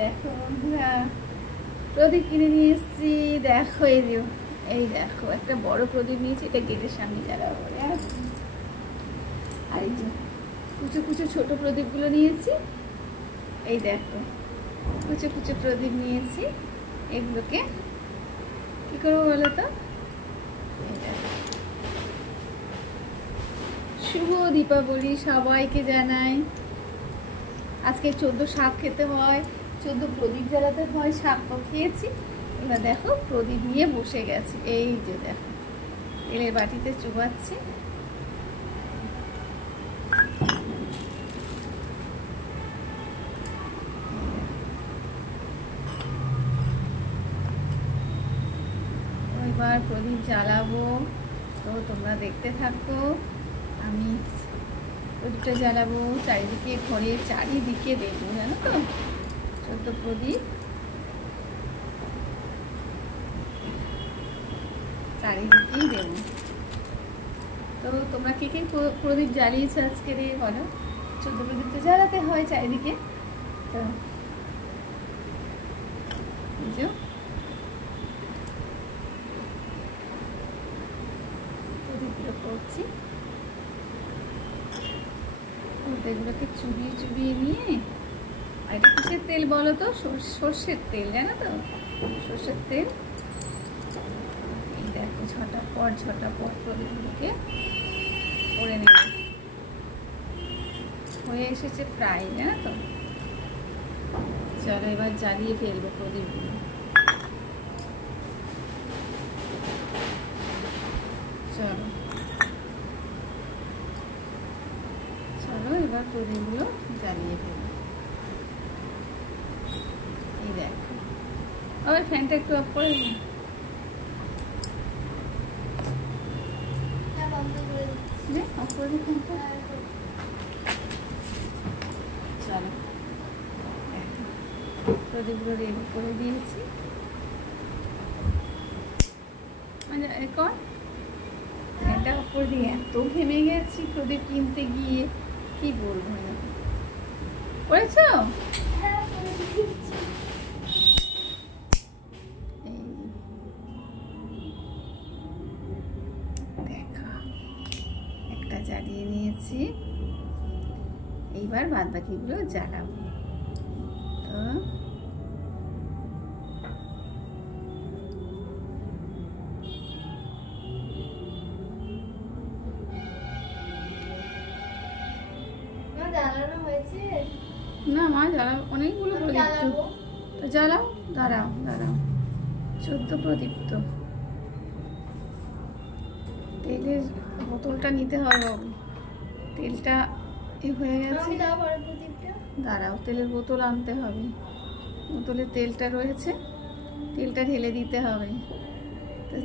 দেখো বন্ধুরা, প্রদীপ কিনে নিয়ে এসেছি। দেখো এই দেখো একটা বড় প্রদীপ নিয়েছি, এটা গেটের সামনে জ্বালাবো। আর এই যে কুচো কুচো ছোট প্রদীপগুলো নিয়েছি। এই দেখো কুচো কুচো প্রদীপ নিয়েছি, এগুলোকে কি করবো বলো তো? শুভ দীপাবলি সবাইকে জানাই। আজকে 14 শাক খেতে হয়, 14 প্রদীপ জ্বালাতে হয়। শাক তো খেয়েছি, এবার দেখো প্রদীপ নিয়ে বসে গেছি। এই যে দেখো তেলের বাটিতে চুবাচ্ছি। এবার প্রদীপ জ্বালাবো, তো তোমরা দেখতে থাকো। আমি প্রদীপটা জ্বালাবো, চারিদিকে ঘরের চারিদিকে দেবো, জানো তো 14 প্রদীপ চারিদিকেই দেবো। তো তোমরা কে কে প্রদীপ জ্বালিয়েছো আজকে রে বলো? 14 প্রদীপ তো জ্বালাতে হয় চারিদিকে। তো প্রদীপগুলো করছি, এগুলোকে চুবিয়ে চুবিয়ে নিয়ে। আর এটা কিসের তেল বলো তো? সর্ষের তেল, জানো তো? সর্ষের তেল। এই দেখো ঝটাপট প্রদীপগুলোকে করে নেব। হয়ে এসেছে প্রায়, জানো তো? চলো এবার জ্বালিয়ে ফেলবো প্রদীপগুলো। চলো এবার প্রদীপগুলো জ্বালিয়ে ফেলবো। এই দেখো, আবার ফ্যানটা একটু অফ করে দিই। অফ করে দিই ফ্যানটা। চলো প্রদীপগুলো রেডি করে দিয়েছি। মানে এখন ফ্যানটা অফ করে দিয়ে এত ঘেমে গেছি প্রদীপ কিনতে গিয়ে, কি বলবো। করেছ? দেখো একটা জ্বালিয়ে নিয়েছি, এইবার বাদ বাকিগুলো জ্বালাবো। তো না মা জ্বালাবো, অনেকগুলো প্রদীপ তো জ্বালাও। দাঁড়াও 14 প্রদীপ তো। তেলের বোতলটা নিতে হবে, তেলটা হয়ে গেছে। দাঁড়াও, তেলের বোতল আনতে হবে, বোতলে তেলটা রয়েছে, তেলটা ঢেলে দিতে হবে। তো